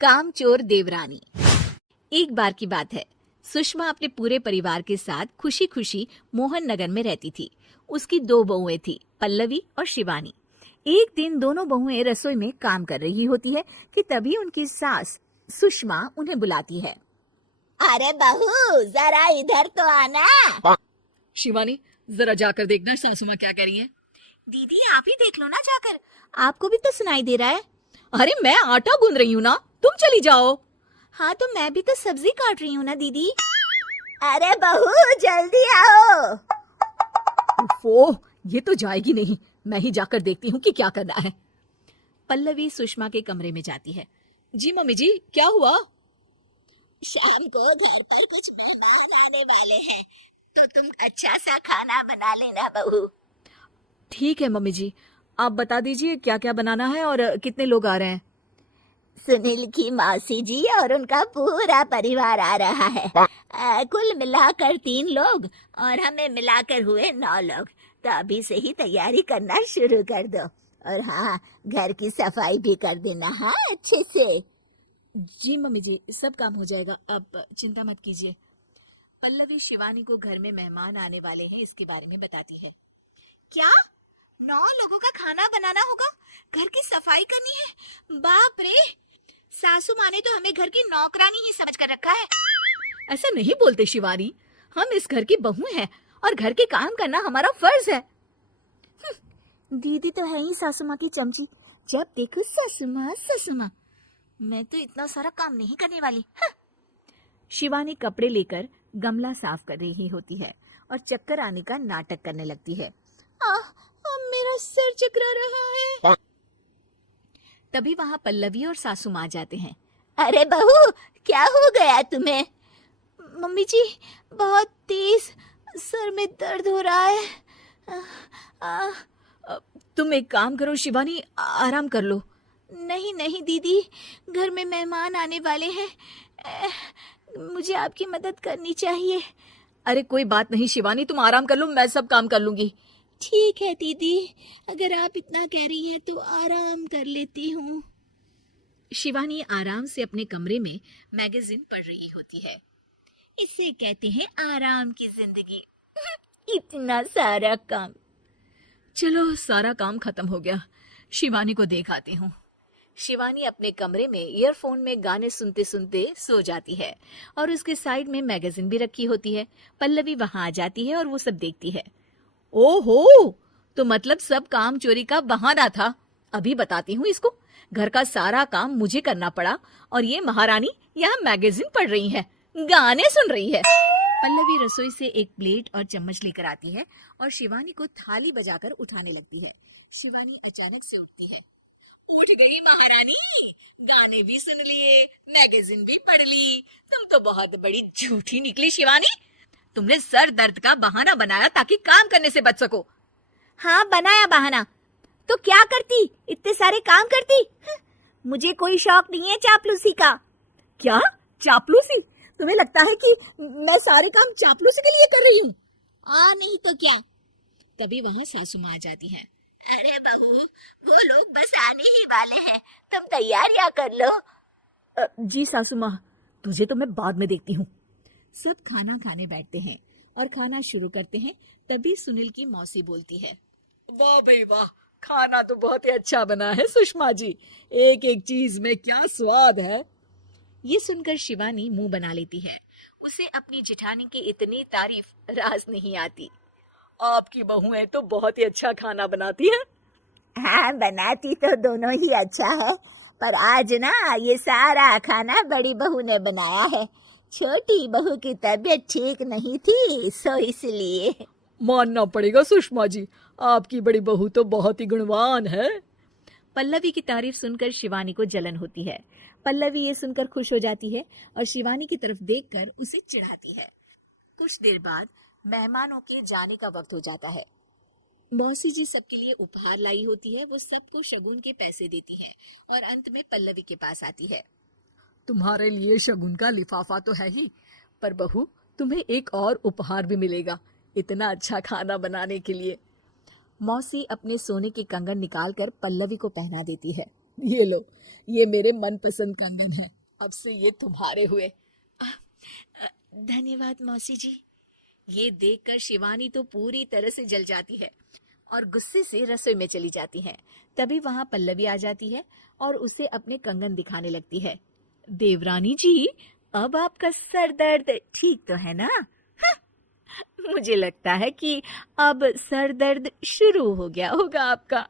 कामचोर देवरानी। एक बार की बात है, सुषमा अपने पूरे परिवार के साथ खुशी खुशी मोहन नगर में रहती थी। उसकी 2 बहुएं थी, पल्लवी और शिवानी। एक दिन दोनों बहुएं रसोई में काम कर रही होती है कि तभी उनकी सास सुषमा उन्हें बुलाती है। अरे बहू, जरा इधर तो आना। शिवानी, जरा जाकर देखना सासू माँ क्या कह रही है। दीदी आप ही देख लो ना जाकर, आपको भी तो सुनाई दे रहा है। अरे मैं आटा गूंद रही हूँ ना, तुम चली जाओ। हाँ तो मैं भी तो सब्जी काट रही हूँ ना दीदी। अरे बहू, जल्दी आओ। ओह, ये तो जाएगी नहीं, मैं ही जाकर देखती हूँ कि क्या करना है। पल्लवी सुषमा के कमरे में जाती है। जी मम्मी जी, क्या हुआ? शाम को घर पर कुछ मेहमान आने वाले हैं, तो तुम अच्छा सा खाना बना लेना बहू। ठीक है मम्मी जी, आप बता दीजिए क्या क्या बनाना है और कितने लोग आ रहे हैं। सुनील की मौसी जी और उनका पूरा परिवार आ रहा है। कुल मिलाकर 3 लोग और हमें मिलाकर हुए 9 लोग। तो अभी से ही तैयारी करना शुरू कर दो। और हाँ, घर की सफाई भी कर देना, हाँ, अच्छे से। जी मम्मी जी, सब काम हो जाएगा, आप चिंता मत कीजिए। पल्लवी शिवानी को घर में मेहमान आने वाले हैं इसके बारे में बताती है। क्या 9 लोगों का खाना बनाना होगा, घर की सफाई करनी है? बाप रे, सासू माँ ने तो हमें घर की नौकरानी ही समझ कर रखा है। ऐसा नहीं बोलते शिवानी, हम इस घर की बहू हैं और घर के काम करना हमारा फर्ज है। दीदी तो है ही सासू माँ की चमची, जब देखो सासू माँ सासू माँ। मैं तो इतना सारा काम नहीं करने वाली। शिवानी कपड़े लेकर गमला साफ कर रही होती है और चक्कर आने का नाटक करने लगती है। मेरा सर चकरा रहा है। तभी वहां पल्लवी और सासू माँ जाते हैं। अरे बहू, क्या हो गया तुम्हें? मम्मी जी, बहुत तेज सर में दर्द हो रहा है। तुम एक काम करो शिवानी, आराम कर लो। नहीं नहीं दीदी, घर में मेहमान आने वाले हैं, मुझे आपकी मदद करनी चाहिए। अरे कोई बात नहीं शिवानी, तुम आराम कर लो, मैं सब काम कर लूंगी। ठीक है दीदी, अगर आप इतना कह रही हैं तो आराम कर लेती हूँ। शिवानी आराम से अपने कमरे में मैगजीन पढ़ रही होती है। इसे कहते हैं आराम की जिंदगी। इतना सारा काम। चलो, सारा काम खत्म हो गया, शिवानी को देख आती हूँ। शिवानी अपने कमरे में ईयरफोन में गाने सुनते सुनते सो जाती है और उसके साइड में मैगजीन भी रखी होती है। पल्लवी वहां आ जाती है और वो सब देखती है। ओहो, तो मतलब सब काम चोरी का बहाना था। अभी बताती हूँ इसको। घर का सारा काम मुझे करना पड़ा और ये महारानी यहाँ मैगजीन पढ़ रही है, गाने सुन रही है। पल्लवी रसोई से एक प्लेट और चम्मच लेकर आती है और शिवानी को थाली बजाकर उठाने लगती है। शिवानी अचानक से उठती है। उठ गई महारानी, गाने भी सुन लिए, मैगजीन भी पढ़ ली। तुम तो बहुत बड़ी झूठी निकली शिवानी। तुमने सर दर्द का बहाना बनाया ताकि काम करने से बच सको। हाँ, बनाया बहाना, तो क्या करती, इतने सारे काम करती। मुझे कोई शौक नहीं है चापलूसी का। क्या चापलूसी? तुम्हें लगता है कि मैं सारे काम चापलूसी के लिए कर रही हूँ? नहीं तो क्या। तभी वहाँ सासू माँ आ जाती है। अरे बहू, वो लोग बस आने ही वाले हैं, तुम तैयारियां कर लो। जी सासू माँ, तुझे तो मैं बाद में देखती हूँ। सब खाना खाने बैठते हैं और खाना शुरू करते हैं। तभी सुनील की मौसी बोलती है। वाह भाई वाह, खाना तो बहुत ही अच्छा बना है सुषमा जी, एक एक चीज में क्या स्वाद है। ये सुनकर शिवानी मुंह बना लेती है। उसे अपनी जेठानी की इतनी तारीफ रास नहीं आती। आपकी बहुएं तो बहुत ही अच्छा खाना बनाती हैं। हाँ, बनाती तो दोनों ही अच्छा है, पर आज ना ये सारा खाना बड़ी बहू ने बनाया है। छोटी बहू की तबीयत ठीक नहीं थी, सो इसलिए। मानना पड़ेगा सुषमा जी, आपकी बड़ी बहू तो बहुत ही गुणवान है। पल्लवी की तारीफ सुनकर शिवानी को जलन होती है। पल्लवी ये सुनकर खुश हो जाती है और शिवानी की तरफ देखकर उसे चिढ़ाती है। कुछ देर बाद मेहमानों के जाने का वक्त हो जाता है। मौसी जी सबके लिए उपहार लाई होती है। वो सबको शगुन के पैसे देती है और अंत में पल्लवी के पास आती है। तुम्हारे लिए शगुन का लिफाफा तो है ही, पर बहू तुम्हें एक और उपहार भी मिलेगा इतना अच्छा खाना बनाने के लिए। मौसी अपने सोने के कंगन निकालकर पल्लवी को पहना देती है। ये लो, ये मेरे मनपसंद कंगन है, अब से ये तुम्हारे हुए। धन्यवाद मौसी जी। ये देखकर शिवानी तो पूरी तरह से जल जाती है और गुस्से से रसोई में चली जाती है। तभी वहां पल्लवी आ जाती है और उसे अपने कंगन दिखाने लगती है। देवरानी जी, अब आपका सर दर्द ठीक तो है ना? हाँ, मुझे लगता है कि अब सर दर्द शुरू हो गया होगा आपका।